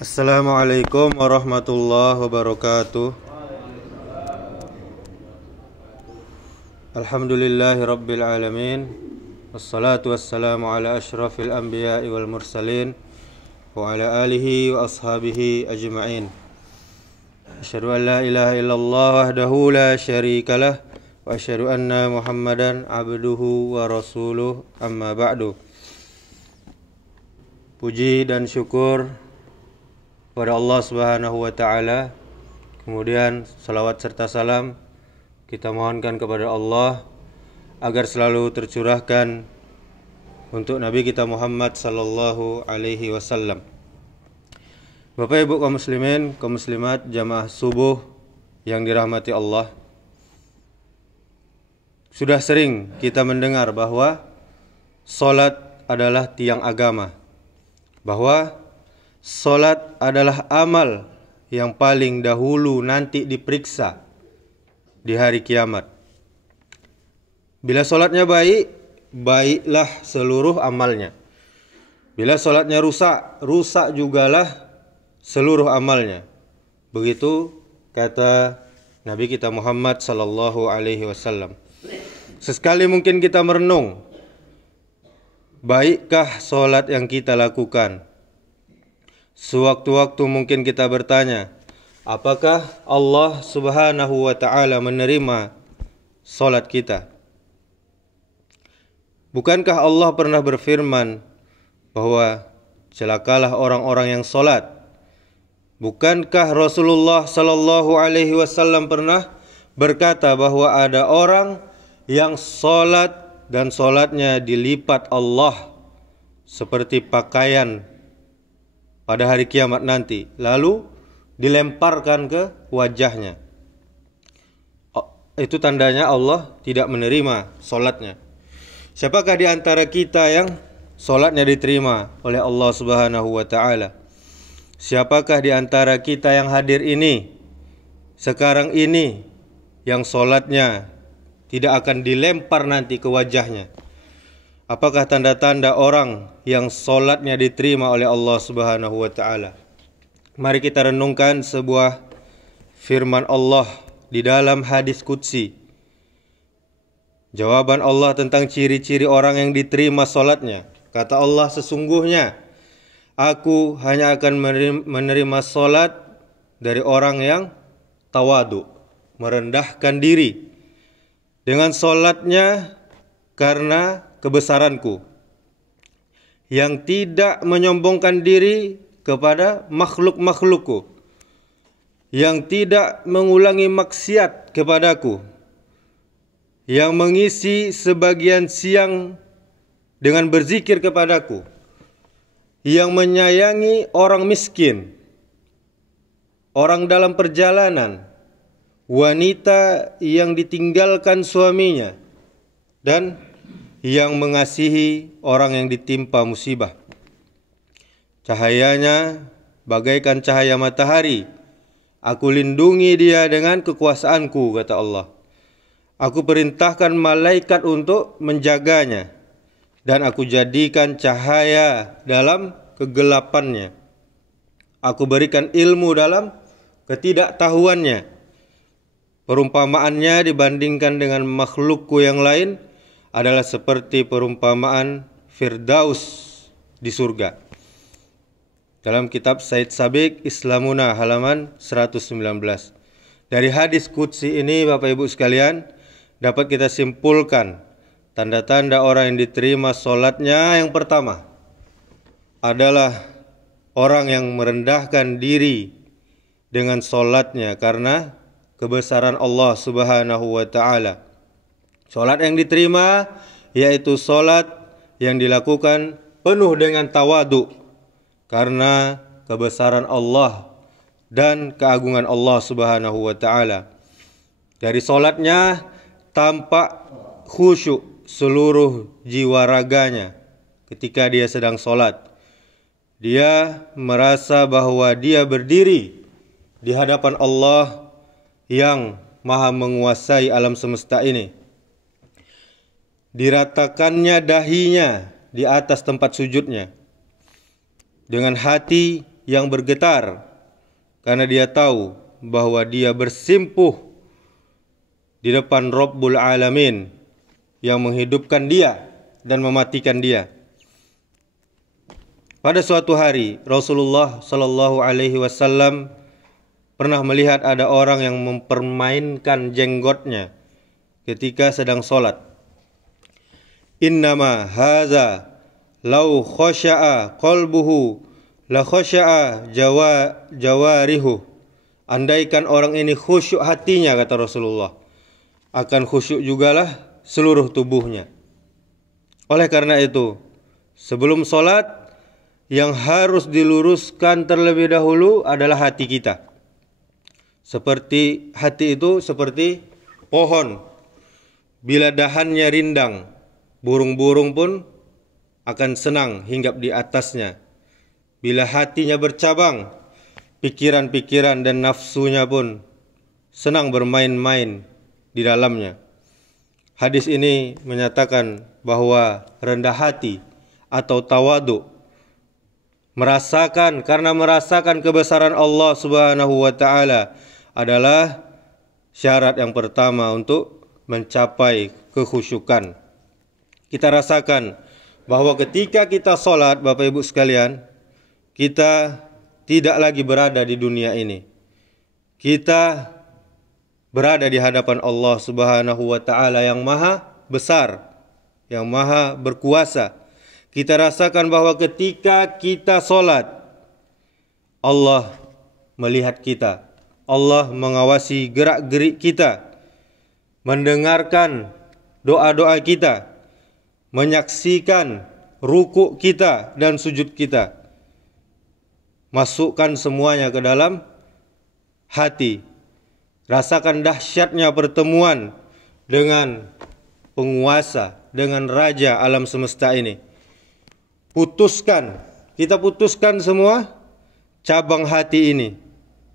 Assalamualaikum warahmatullahi wabarakatuh. Alhamdulillahi rabbil alamin. Wassalatu wassalamu ala ashrafil anbiya'i wal mursalin wa ala alihi wa ashabihi ajma'in. Asyhadu an la ilaha illallah wahdahu la syarikalah wa asyhadu anna Muhammadan abduhu wa rasuluh, amma ba'du. Puji dan syukur kepada Allah Subhanahu wa taala. Kemudian salawat serta salam kita mohonkan kepada Allah agar selalu tercurahkan untuk Nabi kita Muhammad sallallahu alaihi wasallam. Bapak Ibu kaum muslimin, kaum muslimat, jamaah subuh yang dirahmati Allah. Sudah sering kita mendengar bahwa salat adalah tiang agama, bahwa salat adalah amal yang paling dahulu nanti diperiksa di hari kiamat. Bila salatnya baik, baiklah seluruh amalnya. Bila salatnya rusak, rusak jugalah seluruh amalnya. Begitu kata Nabi kita Muhammad sallallahu alaihi wasallam. Sesekali mungkin kita merenung, baikkah salat yang kita lakukan? Sewaktu-waktu mungkin kita bertanya, apakah Allah Subhanahu wa taala menerima salat kita? Bukankah Allah pernah berfirman bahwa celakalah orang-orang yang salat? Bukankah Rasulullah sallallahu alaihi wasallam pernah berkata bahwa ada orang yang salat dan salatnya dilipat Allah seperti pakaian pada hari kiamat nanti, lalu dilemparkan ke wajahnya? Itu tandanya Allah tidak menerima salatnya. Siapakah di antara kita yang salatnya diterima oleh Allah Subhanahu wa taala? Siapakah di antara kita yang hadir ini sekarang ini yang salatnya tidak akan dilempar nanti ke wajahnya? Apakah tanda-tanda orang yang salatnya diterima oleh Allah Subhanahu wa taala? Mari kita renungkan sebuah firman Allah di dalam hadis qudsi. Jawaban Allah tentang ciri-ciri orang yang diterima salatnya. Kata Allah, sesungguhnya aku hanya akan menerima salat dari orang yang tawadu, merendahkan diri dengan salatnya karena kebesaranku, yang tidak menyombongkan diri kepada makhluk-makhlukku, yang tidak mengulangi maksiat kepadaku, yang mengisi sebagian siang dengan berzikir kepadaku, yang menyayangi orang miskin, orang dalam perjalanan, wanita yang ditinggalkan suaminya, dan yang mengasihi orang yang ditimpa musibah. Cahayanya bagaikan cahaya matahari. Aku lindungi dia dengan kekuasaanku, kata Allah. Aku perintahkan malaikat untuk menjaganya, dan aku jadikan cahaya dalam kegelapannya. Aku berikan ilmu dalam ketidaktahuannya. Perumpamaannya dibandingkan dengan makhlukku yang lain adalah seperti perumpamaan Firdaus di surga. Dalam kitab Said Sabiq Islamuna halaman 119. Dari hadis qudsi ini, Bapak Ibu sekalian, dapat kita simpulkan tanda-tanda orang yang diterima salatnya. Yang pertama adalah orang yang merendahkan diri dengan salatnya karena kebesaran Allah Subhanahu wa taala. Salat yang diterima yaitu salat yang dilakukan penuh dengan tawadu karena kebesaran Allah dan keagungan Allah Subhanahu wa taala. Dari salatnya tampak khusyuk seluruh jiwa raganya ketika dia sedang salat. Dia merasa bahwa dia berdiri di hadapan Allah yang Maha menguasai alam semesta ini. Diratakannya dahinya di atas tempat sujudnya. dengan hati yang bergetar karena dia tahu bahwa dia bersimpuh di depan Rabbul Alamin yang menghidupkan dia dan mematikan dia. Pada suatu hari Rasulullah Shallallahu Alaihi Wasallam pernah melihat ada orang yang mempermainkan jenggotnya ketika sedang sholat. Innama haza lau khasya'a qalbuhu la khasya'a jawarihu. Andaikan orang ini khusyuk hatinya, kata Rasulullah, akan khusyuk jugalah seluruh tubuhnya. Oleh karena itu, sebelum sholat yang harus diluruskan terlebih dahulu adalah hati kita. Seperti hati itu seperti pohon. Bila dahannya rindang, burung-burung pun akan senang hinggap di atasnya. Bila hatinya bercabang, pikiran-pikiran dan nafsunya pun senang bermain-main di dalamnya. Hadis ini menyatakan bahwa rendah hati atau tawadu, karena merasakan kebesaran Allah Subhanahu wa taala adalah syarat yang pertama untuk mencapai kekhusyukan. Kita rasakan bahwa ketika kita sholat, Bapak Ibu sekalian, kita tidak lagi berada di dunia ini. Kita berada di hadapan Allah Subhanahu wa taala yang maha besar, yang maha berkuasa. Kita rasakan bahwa ketika kita sholat, Allah melihat kita. Allah mengawasi gerak-gerik kita, mendengarkan doa-doa kita, menyaksikan ruku kita dan sujud kita. Masukkan semuanya ke dalam hati. Rasakan dahsyatnya pertemuan dengan penguasa, dengan raja alam semesta ini. Kita putuskan semua cabang hati ini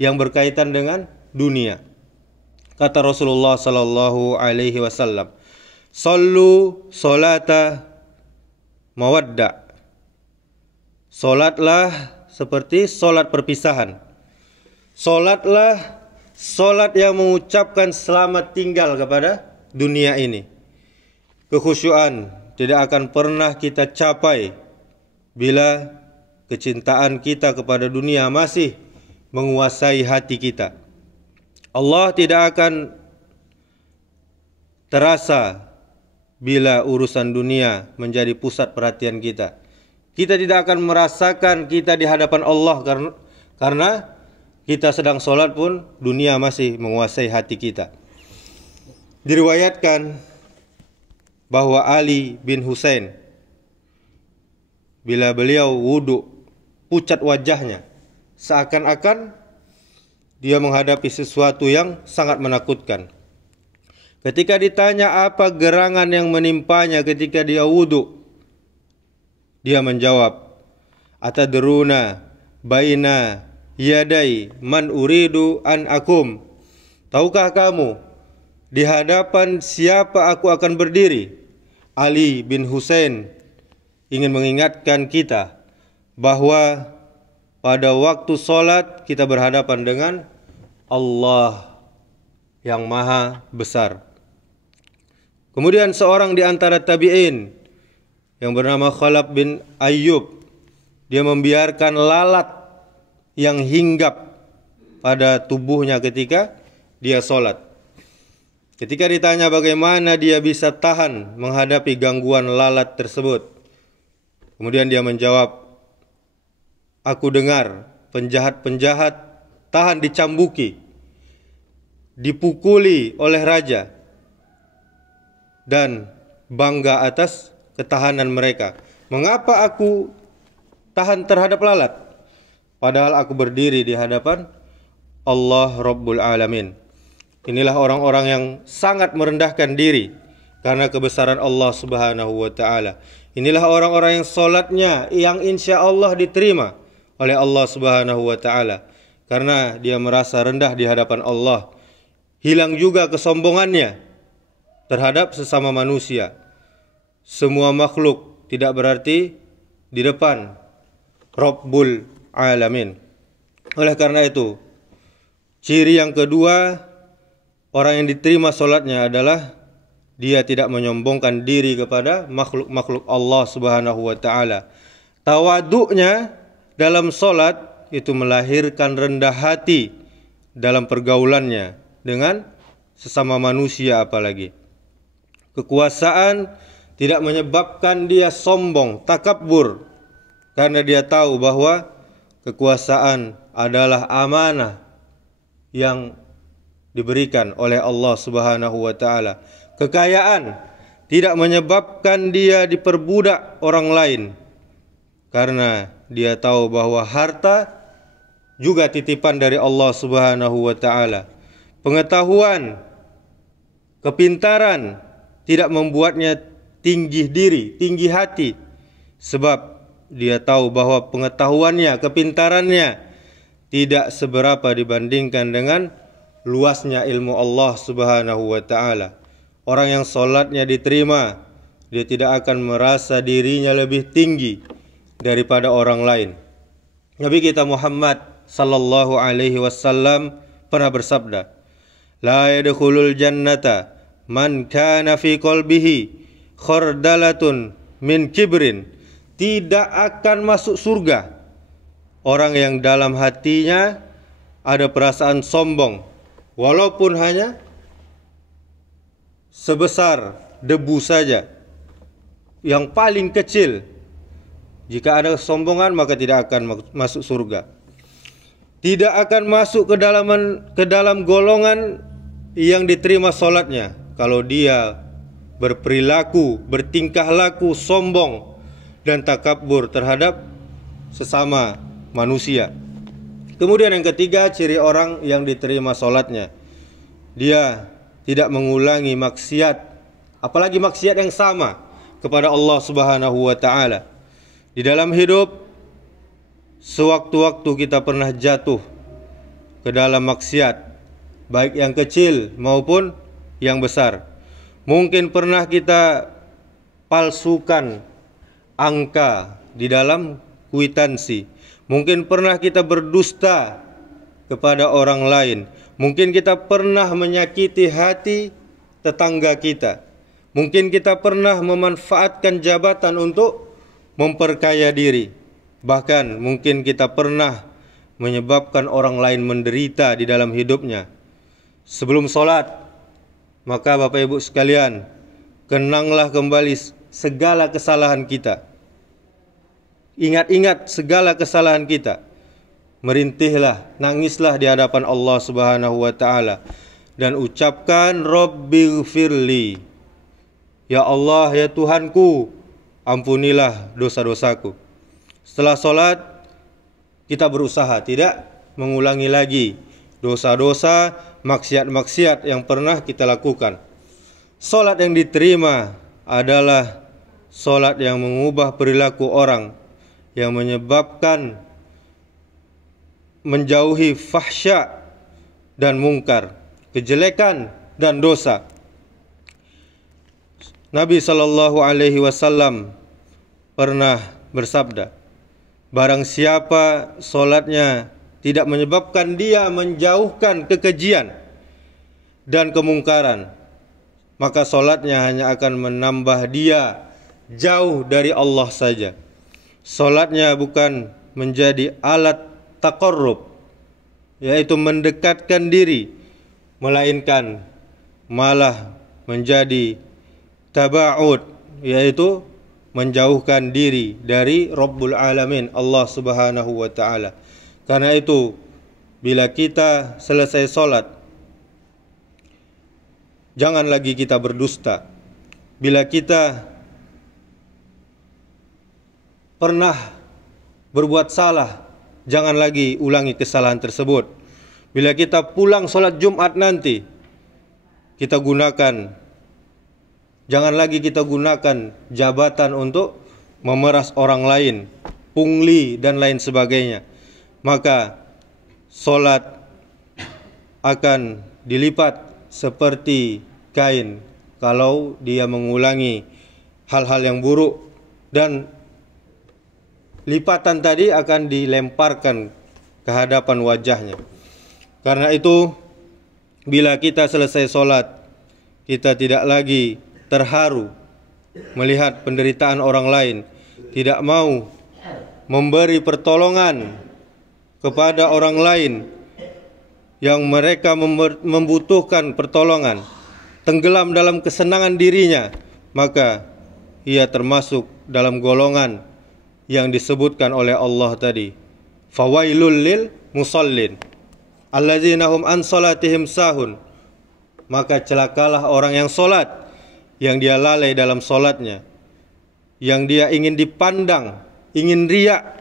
yang berkaitan dengan dunia. Kata Rasulullah sallallahu alaihi wasallam, "Shallu salata mawadda." Salatlah seperti salat perpisahan. Salatlah salat yang mengucapkan selamat tinggal kepada dunia ini. Kekhusyuan tidak akan pernah kita capai bila kecintaan kita kepada dunia masih menguasai hati kita. Allah tidak akan terasa bila urusan dunia menjadi pusat perhatian kita. Kita tidak akan merasakan kita di hadapan Allah karena kita sedang sholat pun dunia masih menguasai hati kita. Diriwayatkan bahwa Ali bin Husain, bila beliau wudhu, pucat wajahnya, seakan-akan dia menghadapi sesuatu yang sangat menakutkan. Ketika ditanya apa gerangan yang menimpanya ketika dia wudhu, dia menjawab, "Atadruna baina yadai man uridu an akum." Tahukah kamu di hadapan siapa aku akan berdiri? Ali bin Husain ingin mengingatkan kita bahwa pada waktu sholat kita berhadapan dengan Allah yang maha besar. Kemudian seorang di antara tabi'in yang bernama Khalaf bin Ayyub, dia membiarkan lalat yang hinggap pada tubuhnya ketika dia sholat. Ketika ditanya bagaimana dia bisa tahan menghadapi gangguan lalat tersebut, kemudian dia menjawab, "Aku dengar penjahat-penjahat tahan dicambuki, dipukuli oleh raja, dan bangga atas ketahanan mereka. Mengapa aku tahan terhadap lalat? Padahal aku berdiri di hadapan Allah Rabbul Alamin." Inilah orang-orang yang sangat merendahkan diri karena kebesaran Allah Subhanahu wa taala. Inilah orang-orang yang sholatnya yang insya Allah diterima oleh Allah Subhanahu wa taala karena dia merasa rendah di hadapan Allah. Hilang juga kesombongannya terhadap sesama manusia. Semua makhluk tidak berarti di depan Rabbul alamin. Oleh karena itu, ciri yang kedua orang yang diterima solatnya adalah dia tidak menyombongkan diri kepada makhluk-makhluk Allah Subhanahu wa taala. Tawaduknya dalam solat itu melahirkan rendah hati dalam pergaulannya dengan sesama manusia apalagi. Kekuasaan tidak menyebabkan dia sombong, takabur, karena dia tahu bahwa kekuasaan adalah amanah yang diberikan oleh Allah Subhanahu wa taala. Kekayaan tidak menyebabkan dia diperbudak orang lain, karena dia tahu bahwa harta juga titipan dari Allah Subhanahu wa taala. Pengetahuan, kepintaran tidak membuatnya tinggi diri, tinggi hati, sebab dia tahu bahwa pengetahuannya, kepintarannya tidak seberapa dibandingkan dengan luasnya ilmu Allah Subhanahu wa taala. Orang yang solatnya diterima, dia tidak akan merasa dirinya lebih tinggi daripada orang lain. Nabi kita Muhammad sallallahu alaihi wasallam pernah bersabda, "La yadkhulul jannata man kana fi qalbihi khardalatun min kibrin." Tidak akan masuk surga orang yang dalam hatinya ada perasaan sombong, walaupun hanya sebesar debu saja, yang paling kecil. Jika ada kesombongan, maka tidak akan masuk surga. Tidak akan masuk ke dalam golongan yang diterima solatnya kalau dia berperilaku, bertingkah laku sombong dan takabur terhadap sesama manusia. Kemudian yang ketiga, ciri orang yang diterima solatnya, dia tidak mengulangi maksiat, apalagi maksiat yang sama kepada Allah Subhanahu wa taala. Di dalam hidup, sewaktu-waktu kita pernah jatuh ke dalam maksiat, baik yang kecil maupun yang besar. Mungkin pernah kita palsukan angka di dalam kwitansi. Mungkin pernah kita berdusta kepada orang lain. Mungkin kita pernah menyakiti hati tetangga kita. Mungkin kita pernah memanfaatkan jabatan untuk memperkaya diri. Bahkan mungkin kita pernah menyebabkan orang lain menderita di dalam hidupnya. Sebelum solat, maka Bapak Ibu sekalian, kenanglah kembali segala kesalahan kita. Ingat-ingat segala kesalahan kita. Merintihlah, nangislah di hadapan Allah Subhanahu wa taala dan ucapkan Rabbighfirli. Ya Allah, ya Tuhanku, ampunilah dosa-dosaku. Setelah solat, kita berusaha tidak mengulangi lagi dosa-dosa, maksiat-maksiat yang pernah kita lakukan. Solat yang diterima adalah solat yang mengubah perilaku orang, yang menyebabkan menjauhi fahsya dan mungkar, kejelekan dan dosa. Nabi sallallahu alaihi wasallam pernah bersabda, barang siapa solatnya tidak menyebabkan dia menjauhkan kekejian dan kemungkaran, maka solatnya hanya akan menambah dia jauh dari Allah saja. Solatnya bukan menjadi alat taqarrub, yaitu mendekatkan diri, melainkan malah menjadi taba'ud, yaitu menjauhkan diri dari Rabbul Alamin, Allah Subhanahu wa taala. Karena itu, bila kita selesai solat, jangan lagi kita berdusta. Bila kita pernah berbuat salah, jangan lagi ulangi kesalahan tersebut. Bila kita pulang solat Jumat nanti, jangan lagi kita gunakan jabatan untuk memeras orang lain, pungli dan lain sebagainya. Maka solat akan dilipat seperti kain kalau dia mengulangi hal-hal yang buruk, dan lipatan tadi akan dilemparkan ke hadapan wajahnya. Karena itu, bila kita selesai sholat, kita tidak lagi terharu melihat penderitaan orang lain, tidak mau memberi pertolongan kepada orang lain yang mereka membutuhkan pertolongan, tenggelam dalam kesenangan dirinya, maka ia termasuk dalam golongan yang disebutkan oleh Allah tadi. Fawailul lil musallin allazina hum an salatihim sahun. Maka celakalah orang yang solat, yang dia lalai dalam solatnya, yang dia ingin dipandang, ingin riak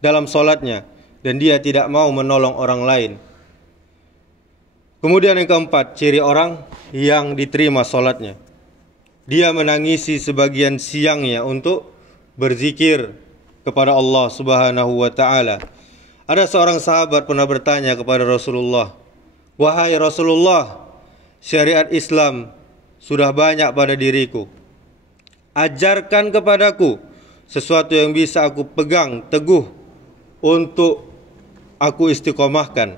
dalam solatnya, dan dia tidak mau menolong orang lain. Kemudian yang keempat, ciri orang yang diterima solatnya, dia menangisi sebagian siangnya untuk berzikir kepada Allah Subhanahu wa ta'ala. Ada seorang sahabat pernah bertanya kepada Rasulullah, "Wahai Rasulullah, syariat Islam sudah banyak pada diriku. Ajarkan kepadaku sesuatu yang bisa aku pegang teguh untuk aku istiqomahkan."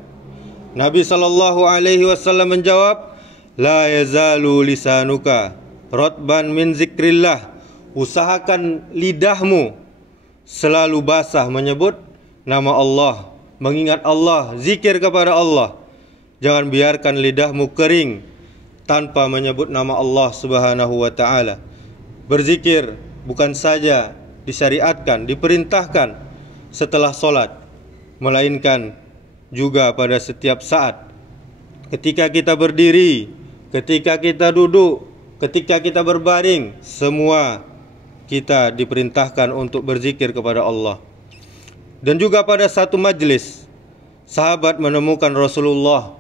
Nabi SAW menjawab, "La yazalu lisanuka rotban min zikrillah." Usahakan lidahmu selalu basah menyebut nama Allah, mengingat Allah, zikir kepada Allah. Jangan biarkan lidahmu kering tanpa menyebut nama Allah Subhanahu wa ta'ala. Berzikir bukan saja disyariatkan, diperintahkan setelah solat, melainkan juga pada setiap saat. Ketika kita berdiri, ketika kita duduk, ketika kita berbaring, semua kita diperintahkan untuk berzikir kepada Allah. Dan juga pada satu majlis, sahabat menemukan Rasulullah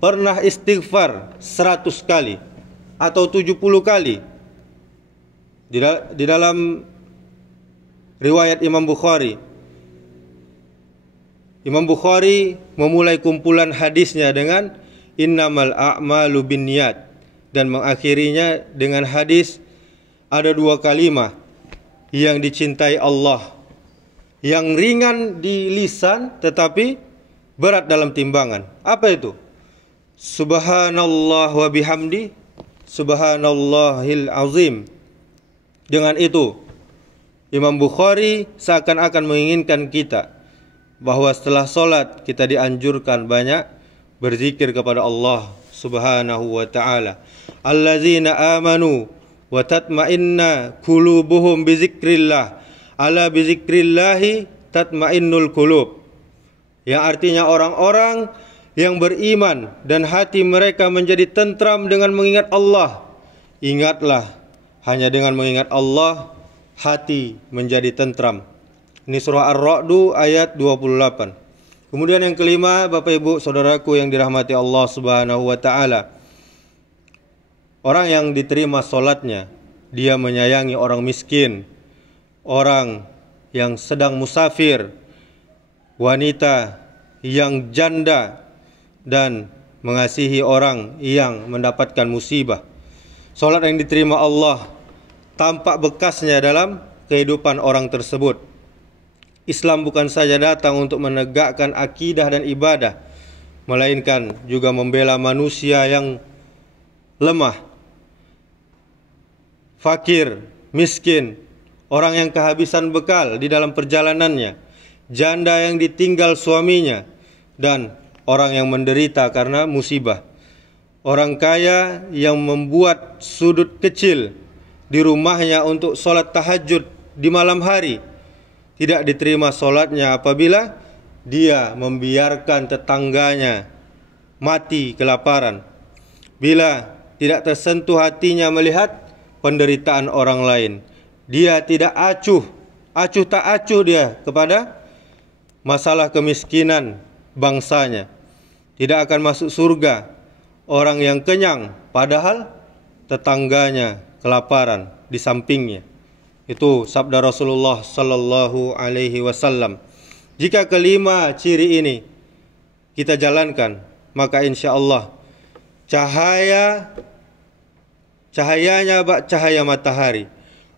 pernah istighfar 100 kali atau 70 kali. Di dalam riwayat Imam Bukhari memulai kumpulan hadisnya dengan innamal a'malu binniyat, dan mengakhirinya dengan hadis, ada dua kalimat yang dicintai Allah, yang ringan di lisan tetapi berat dalam timbangan. Apa itu? Subhanallah wa bihamdi, subhanallahil azim. Dengan itu Imam Bukhari seakan-akan menginginkan kita bahwa setelah solat kita dianjurkan banyak berzikir kepada Allah Subhanahu wa ta'ala. Allazina amanu wa tatma'inna qulubuhum bizikrillah, ala bizikrillahi tatma'innul qulub. Yang artinya orang-orang yang beriman dan hati mereka menjadi tentram dengan mengingat Allah. Ingatlah, hanya dengan mengingat Allah hati menjadi tentram. Ini surah Ar-Ra'd ayat 28. Kemudian yang kelima, Bapak Ibu Saudaraku yang dirahmati Allah Subhanahu wa ta'ala, orang yang diterima solatnya, dia menyayangi orang miskin, orang yang sedang musafir, wanita yang janda, dan mengasihi orang yang mendapatkan musibah. Solat yang diterima Allah tampak bekasnya dalam kehidupan orang tersebut. Islam bukan saja datang untuk menegakkan akidah dan ibadah, melainkan juga membela manusia yang lemah, fakir, miskin, orang yang kehabisan bekal di dalam perjalanannya, janda yang ditinggal suaminya, dan orang yang menderita karena musibah. Orang kaya yang membuat sudut kecil di rumahnya untuk sholat tahajud di malam hari, tidak diterima sholatnya apabila dia membiarkan tetangganya mati kelaparan. Bila tidak tersentuh hatinya melihat penderitaan orang lain, dia tidak acuh tak acuh dia kepada masalah kemiskinan bangsanya. Tidak akan masuk surga orang yang kenyang padahal tetangganya kelaparan di sampingnya. Itu sabda Rasulullah sallallahu alaihi wasallam. Jika kelima ciri ini kita jalankan, maka insya Allah cahayanya bak cahaya matahari.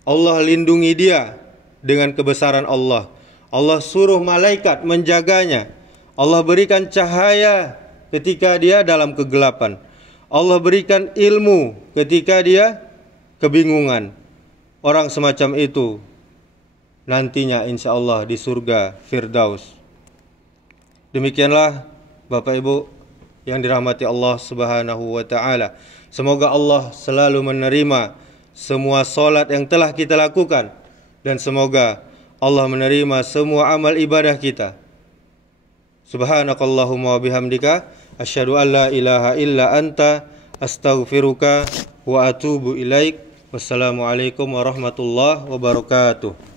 Allah lindungi dia dengan kebesaran Allah. Allah suruh malaikat menjaganya. Allah berikan cahaya ketika dia dalam kegelapan. Allah berikan ilmu ketika dia kebingungan. Orang semacam itu nantinya insya Allah di surga Firdaus. Demikianlah Bapak Ibu yang dirahmati Allah Subhanahu wa taala. Semoga Allah selalu menerima semua salat yang telah kita lakukan, dan semoga Allah menerima semua amal ibadah kita. Subhanakallahumma wa bihamdika asyhadu an la ilaha illa anta astaghfiruka wa atubu ilaik. Wassalamualaikum warahmatullahi wabarakatuh.